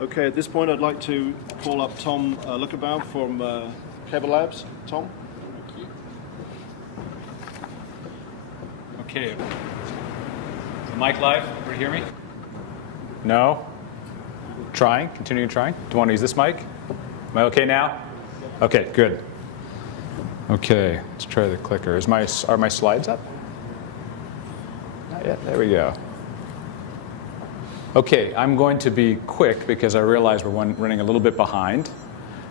Okay, at this point I'd like to call up Tom Lookabaugh from CableLabs. Tom? Thank you. Okay. Is the mic live? Everybody hear me? No? Trying? Continuing trying? Do you want to use this mic? Am I okay now? Okay, good. Okay, let's try the clicker. Are my slides up? Not yet. There we go. Okay, I'm going to be quick because I realize we're running a little bit behind.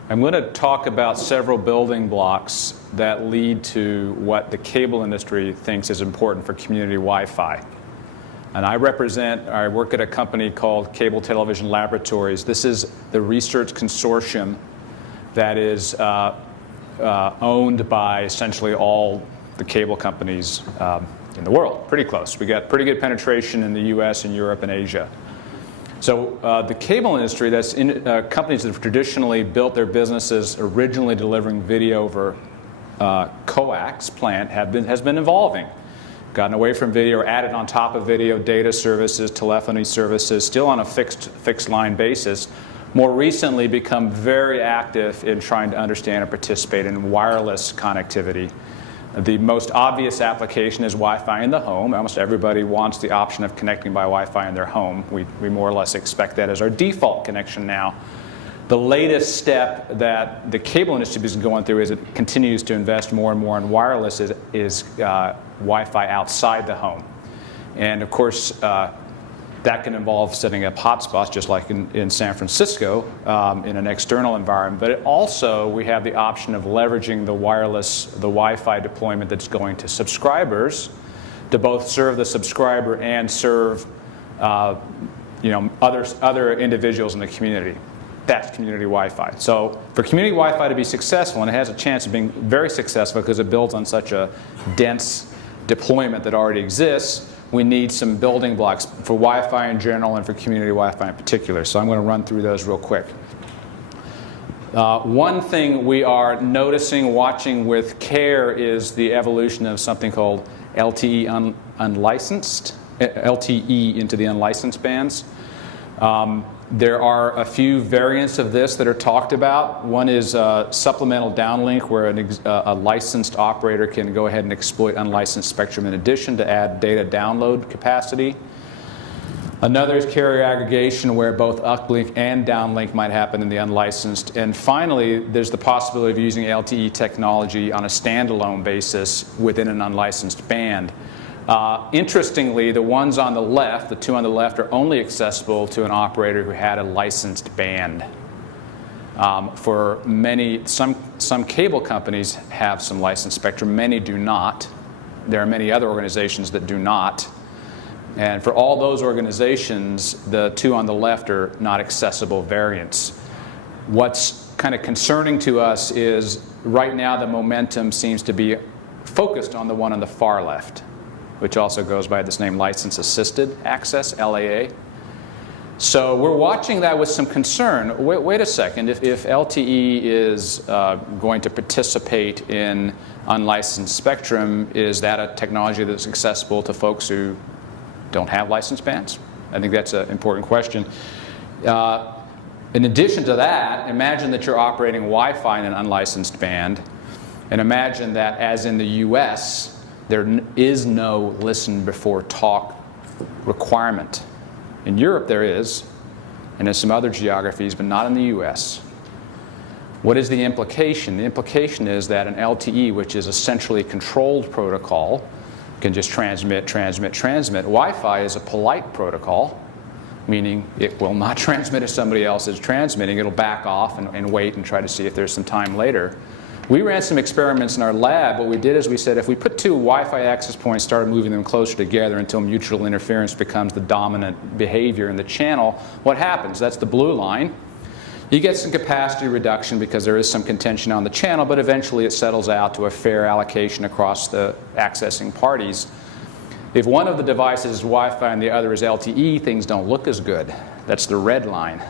I'm going to talk about several building blocks that lead to what the cable industry thinks is important for community Wi-Fi. And I work at a company called Cable Television Laboratories. This is the research consortium that is owned by essentially all the cable companies in the world. Pretty close. We got pretty good penetration in the US and Europe and Asia. So the cable industry, that's companies that have traditionally built their businesses originally delivering video over coax plant has been evolving. Gotten away from video, or added on top of video, data services, telephony services, still on a fixed line basis. More recently become very active in trying to understand and participate in wireless connectivity. The most obvious application is Wi-Fi in the home. Almost everybody wants the option of connecting by Wi-Fi in their home. We more or less expect that as our default connection now. The latest step that the cable industry is going through as it continues to invest more and more in wireless is Wi-Fi outside the home. And of course, that can involve setting up hotspots, just like in San Francisco, in an external environment. But we have the option of leveraging the Wi-Fi deployment that's going to subscribers to both serve the subscriber and serve other individuals in the community. That's community Wi-Fi. So for community Wi-Fi to be successful, and it has a chance of being very successful because it builds on such a dense deployment that already exists, we need some building blocks for Wi-Fi in general and for community Wi-Fi in particular. So I'm going to run through those real quick. One thing we are noticing, watching with care, is the evolution of something called LTE unlicensed, LTE into the unlicensed bands. There are a few variants of this that are talked about. One is supplemental downlink, where a licensed operator can go ahead and exploit unlicensed spectrum in addition to add data download capacity. Another is carrier aggregation, where both uplink and downlink might happen in the unlicensed. And finally, there's the possibility of using LTE technology on a standalone basis within an unlicensed band. Interestingly, the ones on the left, the two on the left, are only accessible to an operator who had a licensed band. For some cable companies have some licensed spectrum. Many do not. There are many other organizations that do not. And for all those organizations, the two on the left are not accessible variants. What's kind of concerning to us is right now the momentum seems to be focused on the one on the far left, which also goes by this name, license assisted access, LAA. So we're watching that with some concern. Wait a second, if LTE is going to participate in unlicensed spectrum, is that a technology that's accessible to folks who don't have licensed bands? I think that's an important question. In addition to that, imagine that you're operating Wi-Fi in an unlicensed band, and imagine that, as in the US, there is no listen before talk requirement. In Europe there is, and in some other geographies, but not in the US. What is the implication? The implication is that an LTE, which is a centrally controlled protocol, can just transmit. Wi-Fi is a polite protocol, meaning it will not transmit if somebody else is transmitting. It'll back off and wait and try to see if there's some time later. We ran some experiments in our lab. What we did is we said if we put two Wi-Fi access points, started moving them closer together until mutual interference becomes the dominant behavior in the channel, what happens? That's the blue line. You get some capacity reduction because there is some contention on the channel, but eventually it settles out to a fair allocation across the accessing parties. If one of the devices is Wi-Fi and the other is LTE, things don't look as good. That's the red line.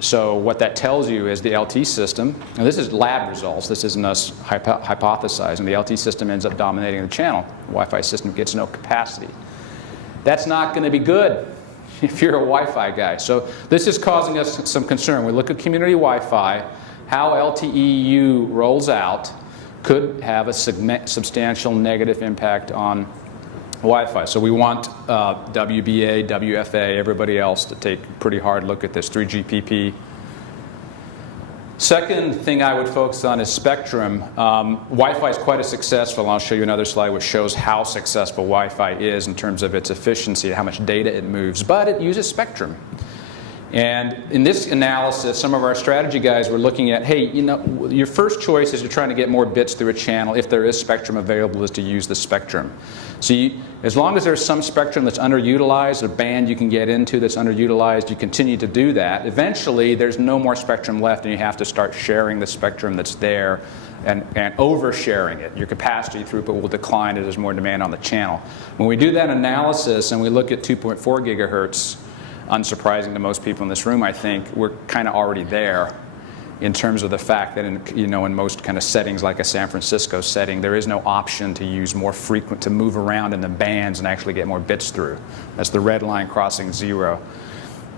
So what that tells you is the LTE system, and this is lab results, this isn't us hypothesizing, the LTE system ends up dominating the channel. The Wi-Fi system gets no capacity. That's not going to be good. if you're a Wi-Fi guy. So this is causing us some concern. We look at community Wi-Fi, how LTE-U rolls out could have a substantial negative impact on Wi-Fi. So we want WBA, WFA, everybody else to take a pretty hard look at this, 3GPP. Second thing I would focus on is spectrum. Wi-Fi is quite successful, and I'll show you another slide which shows how successful Wi-Fi is in terms of its efficiency, how much data it moves, but it uses spectrum. And in this analysis, some of our strategy guys were looking at, hey, you know, your first choice is you're trying to get more bits through a channel. If there is spectrum available, is to use the spectrum. So as long as there's some spectrum that's underutilized, a band you can get into that's underutilized, you continue to do that. Eventually, there's no more spectrum left, and you have to start sharing the spectrum that's there and oversharing it. Your capacity throughput will decline as there's more demand on the channel. When we do that analysis and we look at 2.4 gigahertz, unsurprising to most people in this room, I think, we're kind of already there in terms of the fact that in most kind of settings like a San Francisco setting, there is no option to use more frequent, to move around in the bands and actually get more bits through. That's the red line crossing 0.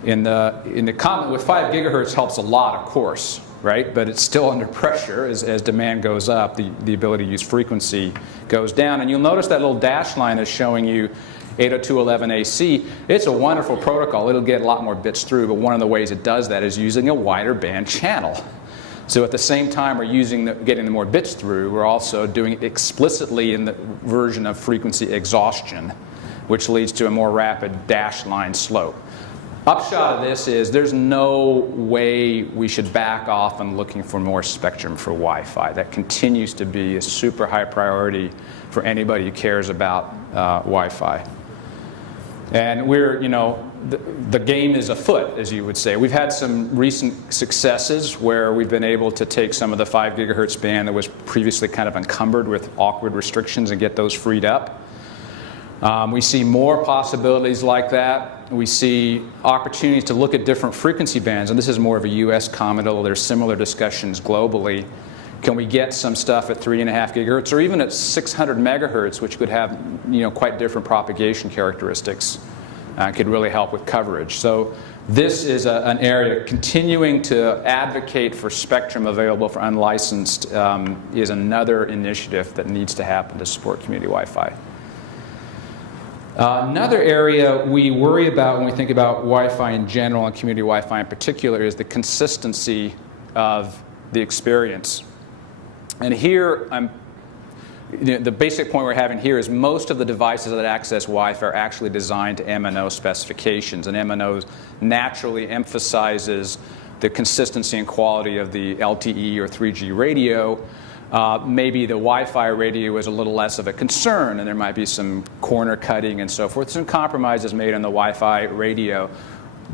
In the comment with 5 gigahertz helps a lot, of course, right? But it's still under pressure as demand goes up. The ability to use frequency goes down. And you'll notice that little dash line is showing you 802.11ac. It's a wonderful protocol. It'll get a lot more bits through, but one of the ways it does that is using a wider band channel. So at the same time we're getting the more bits through, we're also doing it explicitly in the version of frequency exhaustion, which leads to a more rapid dash line slope. Upshot of this is there's no way we should back off on looking for more spectrum for Wi-Fi. That continues to be a super high priority for anybody who cares about Wi-Fi. And we're, the game is afoot, as you would say. We've had some recent successes where we've been able to take some of the 5 gigahertz band that was previously kind of encumbered with awkward restrictions and get those freed up. We see more possibilities like that. We see opportunities to look at different frequency bands, and this is more of a US comment, although there's similar discussions globally. Can we get some stuff at 3.5 gigahertz or even at 600 megahertz, which could have quite different propagation characteristics, could really help with coverage. So this is an area continuing to advocate for spectrum available for unlicensed is another initiative that needs to happen to support community Wi-Fi. Another area we worry about when we think about Wi-Fi in general and community Wi-Fi in particular is the consistency of the experience. And here, the basic point we're having here is most of the devices that access Wi-Fi are actually designed to MNO specifications, and MNO naturally emphasizes the consistency and quality of the LTE or 3G radio. Maybe the Wi-Fi radio is a little less of a concern, and there might be some corner cutting and so forth. Some compromises made on the Wi-Fi radio.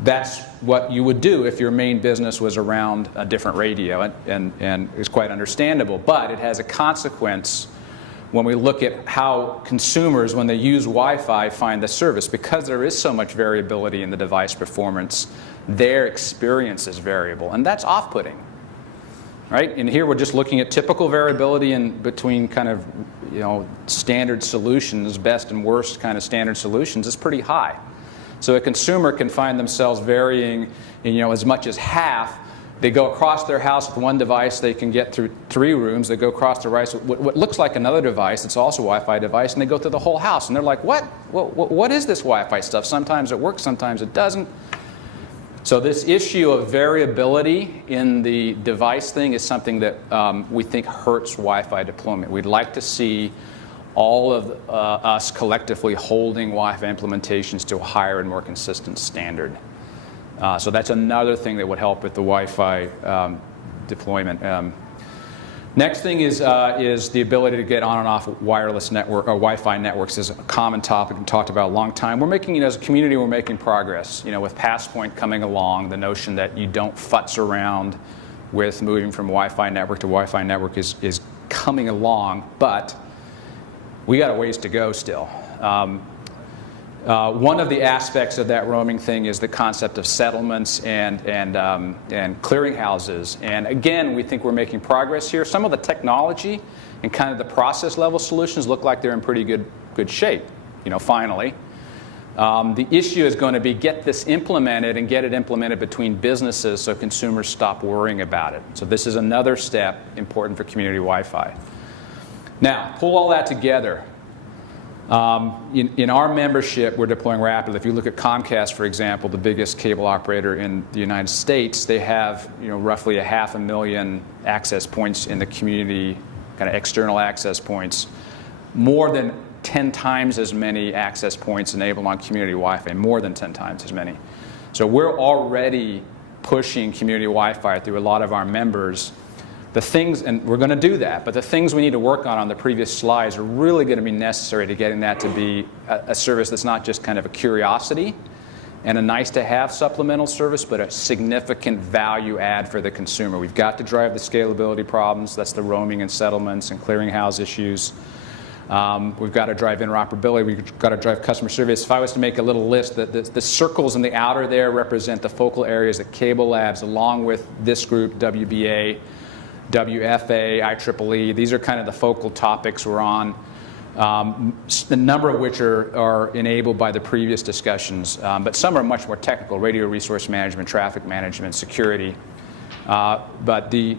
That's what you would do if your main business was around a different radio, and it's quite understandable. But it has a consequence when we look at how consumers, when they use Wi-Fi, find the service. Because there is so much variability in the device performance, their experience is variable, and that's off-putting. Right? And here we're just looking at typical variability in between kind of standard solutions, best and worst kind of standard solutions is pretty high. So a consumer can find themselves varying as much as half. They go across their house with one device, they can get through 3 rooms. They go across the device with what looks like another device, it's also a Wi-Fi device, and they go through the whole house. And they're like, what is this Wi-Fi stuff? Sometimes it works, sometimes it doesn't. So this issue of variability in the device thing is something that we think hurts Wi-Fi deployment. We'd like to see all of us collectively holding Wi-Fi implementations to a higher and more consistent standard. So that's another thing that would help with the Wi-Fi deployment. Next thing is the ability to get on and off wireless network or Wi-Fi networks is a common topic and talked about a long time. We're making, as a community, we're making progress. With Passpoint coming along, the notion that you don't futz around with moving from Wi-Fi network to Wi-Fi network is coming along, but we got a ways to go still. One of the aspects of that roaming thing is the concept of settlements and clearinghouses. And again, we think we're making progress here. Some of the technology and kind of the process level solutions look like they're in pretty good shape, finally. The issue is going to be get this implemented and get it implemented between businesses so consumers stop worrying about it. So this is another step important for community Wi-Fi. Now, pull all that together. In our membership, we're deploying rapidly. If you look at Comcast, for example, the biggest cable operator in the United States, they have roughly 500,000 access points in the community, kind of external access points, more than 10 times as many access points enabled on community Wi-Fi, more than 10 times as many. So we're already pushing community Wi-Fi through a lot of our members. The things, and we're going to do that, but the things we need to work on the previous slides are really going to be necessary to getting that to be a service that's not just kind of a curiosity and a nice-to-have supplemental service, but a significant value add for the consumer. We've got to drive the scalability problems. That's the roaming and settlements and clearinghouse issues. We've got to drive interoperability. We've got to drive customer service. If I was to make a little list, the circles in the outer there represent the focal areas that CableLabs, along with this group, WBA, WFA, IEEE, these are kind of the focal topics we're on, a number of which are enabled by the previous discussions, but some are much more technical: radio resource management, traffic management, security. But the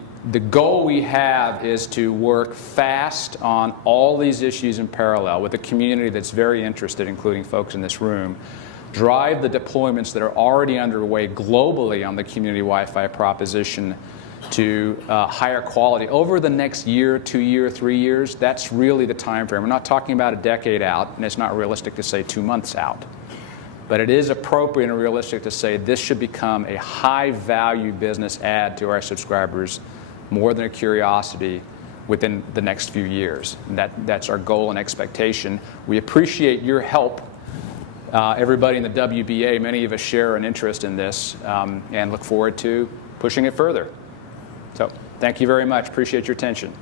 goal we have is to work fast on all these issues in parallel with a community that's very interested, including folks in this room, drive the deployments that are already underway globally on the community Wi-Fi proposition to higher quality over the next year, 2 year, 3 years. That's really the time frame. We're not talking about a decade out, and it's not realistic to say 2 months out. But it is appropriate and realistic to say this should become a high-value business add to our subscribers, more than a curiosity, within the next few years. And that's our goal and expectation. We appreciate your help. Everybody in the WBA, many of us share an interest in this, and look forward to pushing it further. So thank you very much. Appreciate your attention.